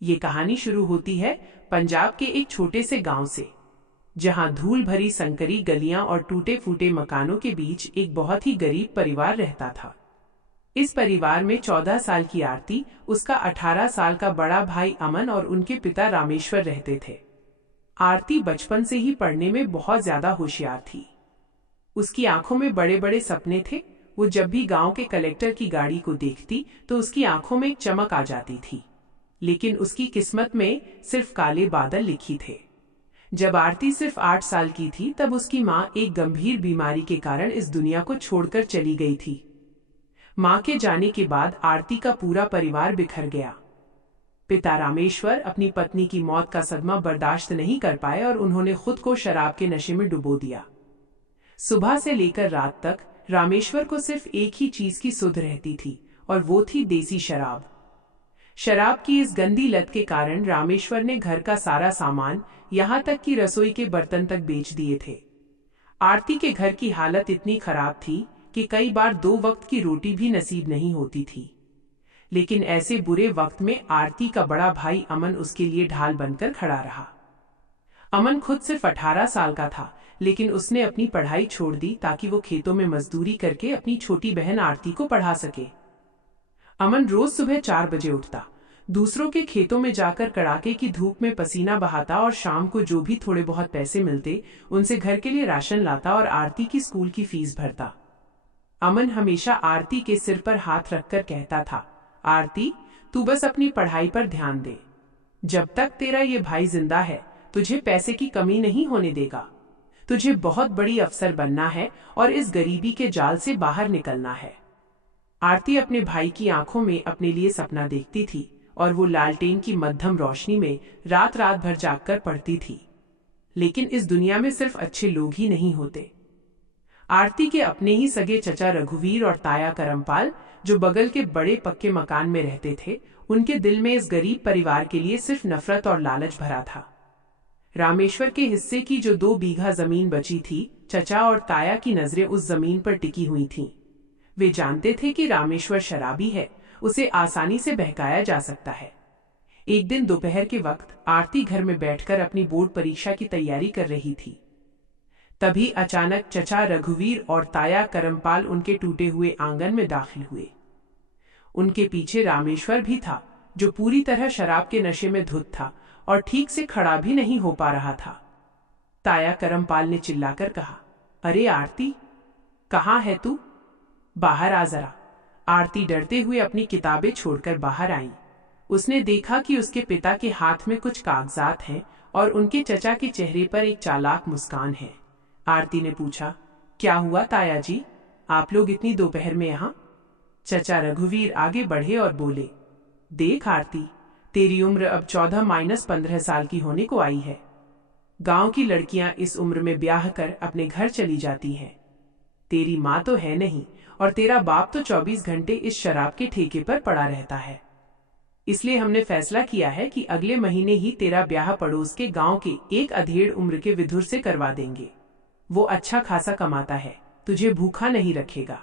ये कहानी शुरू होती है पंजाब के एक छोटे से गांव से, जहां धूल भरी संकरी गलियां और टूटे फूटे मकानों के बीच एक बहुत ही गरीब परिवार रहता था। इस परिवार में 14 साल की आरती, उसका 18 साल का बड़ा भाई अमन और उनके पिता रामेश्वर रहते थे। आरती बचपन से ही पढ़ने में बहुत ज्यादा होशियार थी। उसकी आंखों में बड़े बड़े सपने थे। वो जब भी गांव के कलेक्टर की गाड़ी को देखती तो उसकी आंखों में एक चमक आ जाती थी, लेकिन उसकी किस्मत में सिर्फ काले बादल लिखी थे। जब आरती सिर्फ 8 साल की थी तब उसकी माँ एक गंभीर बीमारी के कारण इस दुनिया को छोड़कर चली गई थी। माँ के जाने के बाद आरती का पूरा परिवार बिखर गया। पिता रामेश्वर अपनी पत्नी की मौत का सदमा बर्दाश्त नहीं कर पाए और उन्होंने खुद को शराब के नशे में डुबो दिया। सुबह से लेकर रात तक रामेश्वर को सिर्फ एक ही चीज की सुध रहती थी, और वो थी देसी शराब। शराब की इस गंदी लत के कारण रामेश्वर ने घर का सारा सामान, यहाँ तक कि रसोई के बर्तन तक बेच दिए थे। आरती के घर की हालत इतनी खराब थी कि कई बार 2 वक्त की रोटी भी नसीब नहीं होती थी। लेकिन ऐसे बुरे वक्त में आरती का बड़ा भाई अमन उसके लिए ढाल बनकर खड़ा रहा। अमन खुद सिर्फ 18 साल का था, लेकिन उसने अपनी पढ़ाई छोड़ दी ताकि वो खेतों में मजदूरी करके अपनी छोटी बहन आरती को पढ़ा सके। अमन रोज सुबह 4 बजे उठता, दूसरों के खेतों में जाकर कड़ाके की धूप में पसीना बहाता और शाम को जो भी थोड़े बहुत पैसे मिलते उनसे घर के लिए राशन लाता और आरती की स्कूल की फीस भरता। अमन हमेशा आरती के सिर पर हाथ रखकर कहता था, आरती, तू बस अपनी पढ़ाई पर ध्यान दे। जब तक तेरा ये भाई जिंदा है तुझे पैसे की कमी नहीं होने देगा। तुझे बहुत बड़ी अफसर बनना है और इस गरीबी के जाल से बाहर निकलना है। आरती अपने भाई की आंखों में अपने लिए सपना देखती थी और वो लालटेन की मध्यम रोशनी में रात रात भर जागकर पढ़ती थी। लेकिन इस दुनिया में सिर्फ अच्छे लोग ही नहीं होते। आरती के अपने ही सगे चचा रघुवीर और ताया करमपाल, जो बगल के बड़े पक्के मकान में रहते थे, उनके दिल में इस गरीब परिवार के लिए सिर्फ नफरत और लालच भरा था। रामेश्वर के हिस्से की जो 2 बीघा जमीन बची थी, चचा और ताया की नजरें उस जमीन पर टिकी हुई थीं। वे जानते थे कि रामेश्वर शराबी है, उसे आसानी से बहकाया जा सकता है। एक दिन दोपहर के वक्त आरती घर में बैठकर अपनी बोर्ड परीक्षा की तैयारी कर रही थी। तभी अचानक चचा रघुवीर और ताया करमपाल उनके टूटे हुए आंगन में दाखिल हुए। उनके पीछे रामेश्वर भी था, जो पूरी तरह शराब के नशे में धुत था और ठीक से खड़ा भी नहीं हो पा रहा था। ताया करमपाल ने चिल्लाकर कहा, अरे आरती, कहाँ है तू? बाहर आ जरा। आरती डरते हुए अपनी किताबें छोड़कर बाहर आई। उसने देखा कि उसके पिता के हाथ में कुछ कागजात हैं और उनके चचा के चेहरे पर एक चालाक मुस्कान है। आरती ने पूछा, क्या हुआ ताया जी, आप लोग इतनी दोपहर में यहाँ? चचा रघुवीर आगे बढ़े और बोले, देख आरती, तेरी उम्र अब 14-15 साल की होने को आई है। गांव की लड़कियां इस उम्र में ब्याह कर अपने घर चली जाती हैं। तेरी माँ तो है नहीं और तेरा बाप तो 24 घंटे इस शराब के ठेके पर पड़ा रहता है। इसलिए हमने फैसला किया है कि अगले महीने ही तेरा ब्याह पड़ोस के गांव के एक अधेड़ उम्र के विधुर से करवा देंगे। वो अच्छा खासा कमाता है, तुझे भूखा नहीं रखेगा।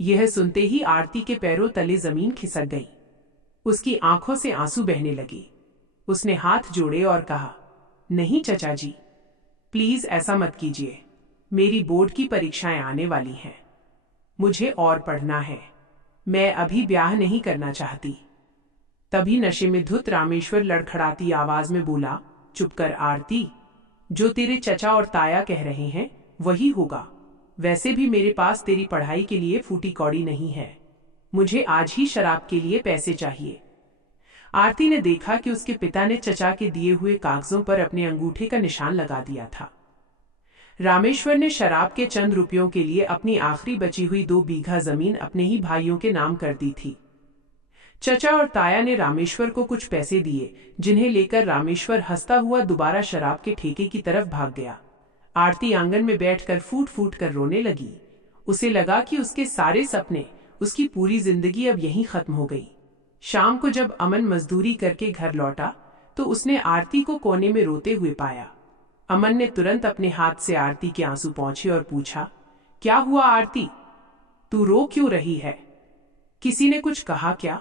यह सुनते ही आरती के पैरों तले जमीन खिसक गई। उसकी आंखों से आंसू बहने लगे। उसने हाथ जोड़े और कहा, नहीं चचा जी, प्लीज ऐसा मत कीजिए। मेरी बोर्ड की परीक्षाएं आने वाली हैं। मुझे और पढ़ना है। मैं अभी ब्याह नहीं करना चाहती। तभी नशे में धुत रामेश्वर लड़खड़ाती आवाज में बोला, चुप कर आरती, जो तेरे चचा और ताया कह रहे हैं वही होगा। वैसे भी मेरे पास तेरी पढ़ाई के लिए फूटी कौड़ी नहीं है। मुझे आज ही शराब के लिए पैसे चाहिए। आरती ने देखा कि उसके पिता ने चचा के दिए हुए कागजों पर अपने अंगूठे का निशान लगा दिया था। रामेश्वर ने शराब के चंद रुपयों के लिए अपनी आखिरी बची हुई 2 बीघा जमीन अपने ही भाइयों के नाम कर दी थी। चचा और ताया ने रामेश्वर को कुछ पैसे दिए, जिन्हें लेकर रामेश्वर हंसता हुआ दोबारा शराब के ठेके की तरफ भाग गया। आरती आंगन में बैठकर फूट फूट कर रोने लगी। उसे लगा कि उसके सारे सपने, उसकी पूरी जिंदगी अब यहीं खत्म हो गई। शाम को जब अमन मजदूरी करके घर लौटा तो उसने आरती को कोने में रोते हुए पाया। अमन ने तुरंत अपने हाथ से आरती के आंसू पोंछे और पूछा, क्या हुआ आरती, तू रो क्यों रही है? किसी ने कुछ कहा क्या?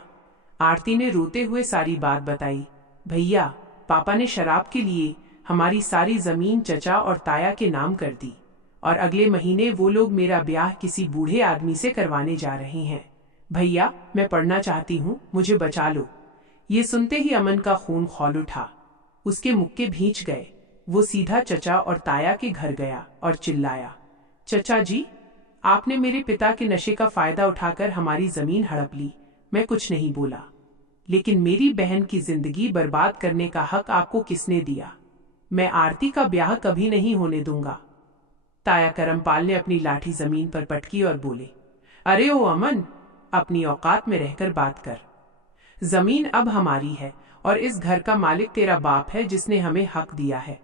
आरती ने रोते हुए सारी बात बताई। भैया, पापा ने शराब के लिए हमारी सारी जमीन चचा और ताया के नाम कर दी और अगले महीने वो लोग मेरा ब्याह किसी बूढ़े आदमी से करवाने जा रहे हैं। भैया, मैं पढ़ना चाहती हूँ, मुझे बचा लो। ये सुनते ही अमन का खून खौल उठा। उसके मुक्के भींच गए। वो सीधा चचा और ताया के घर गया और चिल्लाया, चचा जी, आपने मेरे पिता के नशे का फायदा उठाकर हमारी जमीन हड़प ली। मैं कुछ नहीं बोला, लेकिन मेरी बहन की जिंदगी बर्बाद करने का हक आपको किसने दिया? मैं आरती का ब्याह कभी नहीं होने दूंगा। ताया करमपाल ने अपनी लाठी जमीन पर पटकी और बोले, अरे ओ अमन, अपनी औकात में रहकर बात कर। जमीन अब हमारी है और इस घर का मालिक तेरा बाप है जिसने हमें हक दिया है।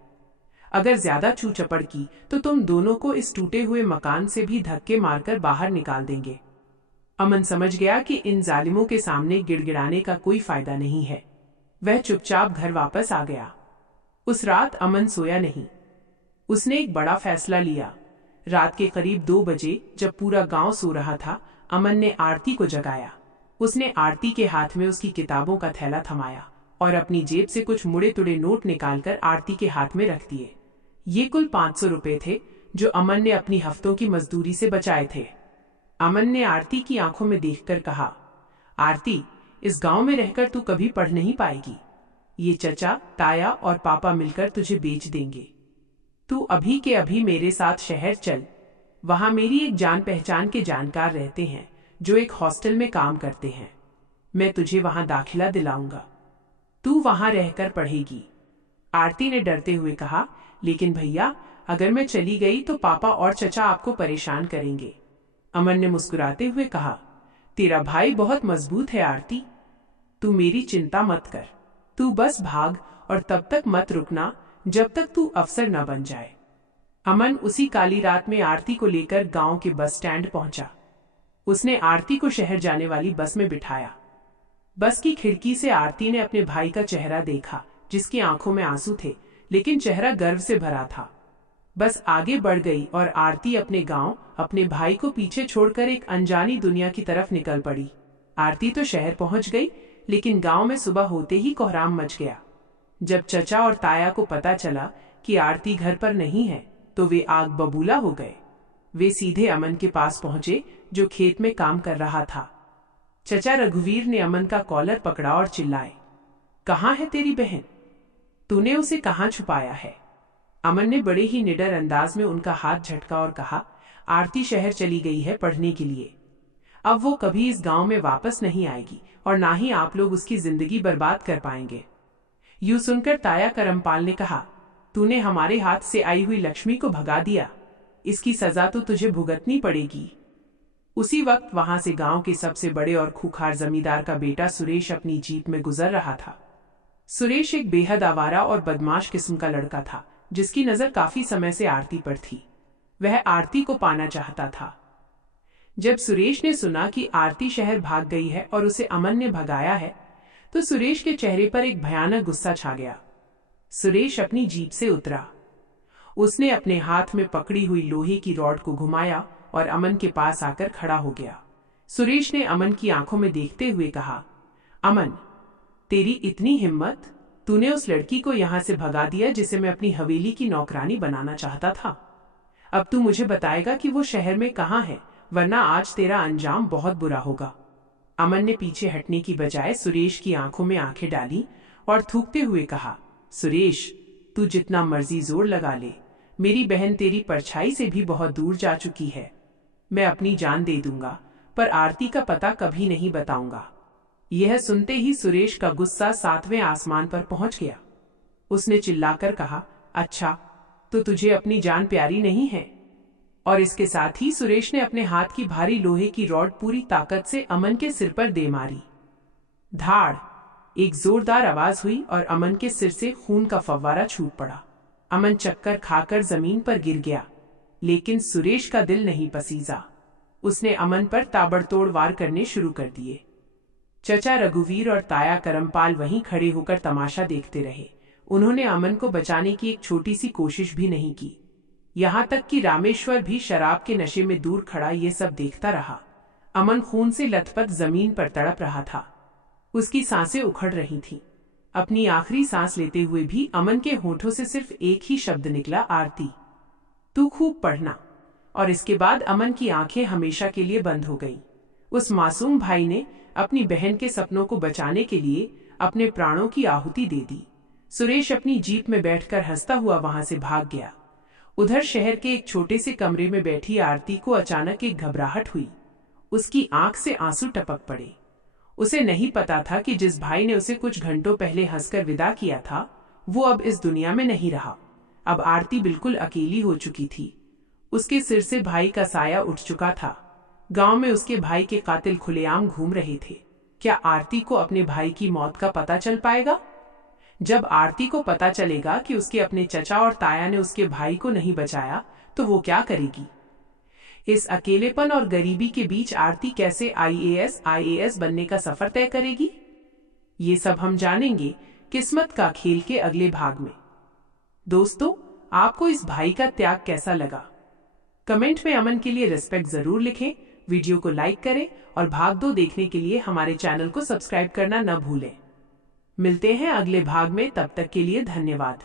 अगर ज्यादा छू चपड़ की तो तुम दोनों को इस टूटे हुए मकान से भी धक्के मारकर बाहर निकाल देंगे। अमन समझ गया कि इन जालिमों के सामने गिड़गिड़ाने का कोई फायदा नहीं है। वह चुपचाप घर वापस आ गया। उस रात अमन सोया नहीं। उसने एक बड़ा फैसला लिया। रात के करीब 2 बजे, जब पूरा गांव सो रहा था, अमन ने आरती को जगाया। उसने आरती के हाथ में उसकी किताबों का थैला थमाया और अपनी जेब से कुछ मुड़े तुड़े नोट निकालकर आरती के हाथ में रख दिए। ये कुल 500 रुपए थे जो अमन ने अपनी हफ्तों की मजदूरी से बचाए थे। अमन ने आरती की आंखों में देखकर कहा, आरती, इस गांव में रहकर तू कभी पढ़ नहीं पाएगी। ये चचा, ताया और पापा मिलकर तुझे बेच देंगे। तू अभी के अभी मेरे साथ शहर चल। वहां मेरी एक जान पहचान के जानकार रहते हैं जो एक हॉस्टल में काम करते हैं। मैं तुझे वहां दाखिला दिलाऊंगा। तू वहां रहकर पढ़ेगी। आरती ने डरते हुए कहा, लेकिन भैया, अगर मैं चली गई तो पापा और चचा आपको परेशान करेंगे। अमन ने मुस्कुराते हुए कहा, तेरा भाई बहुत मजबूत है आरती, तू मेरी चिंता मत कर। तू बस भाग और तब तक मत रुकना जब तक तू अफसर न बन जाए। अमन उसी काली रात में आरती को लेकर गांव के बस स्टैंड पहुंचा। उसने आरती को शहर जाने वाली बस में बिठाया। बस की खिड़की से आरती ने अपने भाई का चेहरा देखा, जिसकी आंखों में आंसू थे, लेकिन चेहरा गर्व से भरा था। बस आगे बढ़ गई और आरती अपने गांव, अपने भाई को पीछे छोड़कर एक अनजानी दुनिया की तरफ निकल पड़ी। आरती तो शहर पहुंच गई, लेकिन गांव में सुबह होते ही कोहराम मच गया। जब चचा और ताया को पता चला कि आरती घर पर नहीं है, तो वे आग बबूला हो गए। वे सीधे अमन के पास पहुंचे, जो खेत में काम कर रहा था। चचा रघुवीर ने अमन का कॉलर पकड़ा और चिल्लाए, कहाँ है तेरी बहन? तूने उसे कहाँ छुपाया है? अमन ने बड़े ही निडर अंदाज में उनका हाथ झटका और कहा, आरती शहर चली गई है पढ़ने के लिए। अब वो कभी इस गांव में वापस नहीं आएगी और ना ही आप लोग उसकी जिंदगी बर्बाद कर पाएंगे। यूं सुनकर ताया करमपाल ने कहा, तूने हमारे हाथ से आई हुई लक्ष्मी को भगा दिया। इसकी सजा तो तुझे भुगतनी पड़ेगी। उसी वक्त वहां से गांव के सबसे बड़े और खूंखार जमींदार का बेटा सुरेश अपनी जीप में गुजर रहा था। सुरेश एक बेहद आवारा और बदमाश किस्म का लड़का था, जिसकी नजर काफी समय से आरती पर थी। वह आरती को पाना चाहता था। जब सुरेश ने सुना कि आरती शहर भाग गई है और उसे अमन ने भगाया है, तो सुरेश के चेहरे पर एक भयानक गुस्सा छा गया। सुरेश अपनी जीप से उतरा। उसने अपने हाथ में पकड़ी हुई लोहे की रॉड को घुमाया और अमन के पास आकर खड़ा हो गया। सुरेश ने अमन की आंखों में देखते हुए कहा, अमन, तेरी इतनी हिम्मत! तूने उस लड़की को यहां से भगा दिया जिसे मैं अपनी हवेली की नौकरानी बनाना चाहता था। अब तू मुझे बताएगा कि वो शहर में कहाँ है, वरना आज तेरा अंजाम बहुत बुरा होगा। अमन ने पीछे हटने की बजाय सुरेश की आंखों में आंखें डाली और थूकते हुए कहा, सुरेश, तू जितना मर्जी जोर लगा ले, मेरी बहन तेरी परछाई से भी बहुत दूर जा चुकी है। मैं अपनी जान दे दूंगा, पर आरती का पता कभी नहीं बताऊंगा। यह सुनते ही सुरेश का गुस्सा 7वें आसमान पर पहुंच गया। उसने चिल्लाकर कहा, अच्छा, तो तुझे अपनी जान प्यारी नहीं है? और इसके साथ ही सुरेश ने अपने हाथ की भारी लोहे की रॉड पूरी ताकत से अमन के सिर पर दे मारी। धाड़! एक जोरदार आवाज हुई और अमन के सिर से खून का फव्वारा छूट पड़ा। अमन चक्कर खाकर जमीन पर गिर गया, लेकिन सुरेश का दिल नहीं पसीजा। उसने अमन पर ताबड़तोड़ वार करने शुरू कर दिए। चचा रघुवीर और ताया करमपाल वहीं खड़े होकर तमाशा देखते रहे। उन्होंने अमन को बचाने की एक छोटी सी कोशिश भी नहीं की। यहां तक कि रामेश्वर भी शराब के नशे में दूर खड़ा ये सब देखता रहा। अमन खून से लथपथ जमीन पर तड़प रहा था। उसकी सांसें उखड़ रही थीं। अपनी आखिरी सांस लेते हुए भी अमन के होठों से सिर्फ एक ही शब्द निकला, आरती, तू खूब पढ़ना। और इसके बाद अमन की आंखें हमेशा के लिए बंद हो गईं। उस मासूम भाई ने अपनी बहन के सपनों को बचाने के लिए अपने प्राणों की आहुति दे दी। सुरेश अपनी जीप में बैठकर हंसता हुआ वहां से भाग गया। उधर शहर के एक छोटे से कमरे में बैठी आरती को अचानक एक घबराहट हुई। उसकी आंख से आंसू टपक पड़े। उसे नहीं पता था कि जिस भाई ने उसे कुछ घंटों पहले हंसकर विदा किया था, वो अब इस दुनिया में नहीं रहा। अब आरती बिल्कुल अकेली हो चुकी थी। उसके सिर से भाई का साया उठ चुका था। गांव में उसके भाई के कातिल खुलेआम घूम रहे थे। क्या आरती को अपने भाई की मौत का पता चल पाएगा? जब आरती को पता चलेगा कि उसके अपने चचा और ताया ने उसके भाई को नहीं बचाया, तो वो क्या करेगी? इस अकेलेपन और गरीबी के बीच आरती कैसे IAS बनने का सफर तय करेगी? ये सब हम जानेंगे किस्मत का खेल के अगले भाग में। दोस्तों, आपको इस भाई का त्याग कैसा लगा? कमेंट में अमन के लिए रिस्पेक्ट जरूर लिखें। वीडियो को लाइक करें और भाग 2 देखने के लिए हमारे चैनल को सब्सक्राइब करना न भूलें। मिलते हैं अगले भाग में, तब तक के लिए धन्यवाद।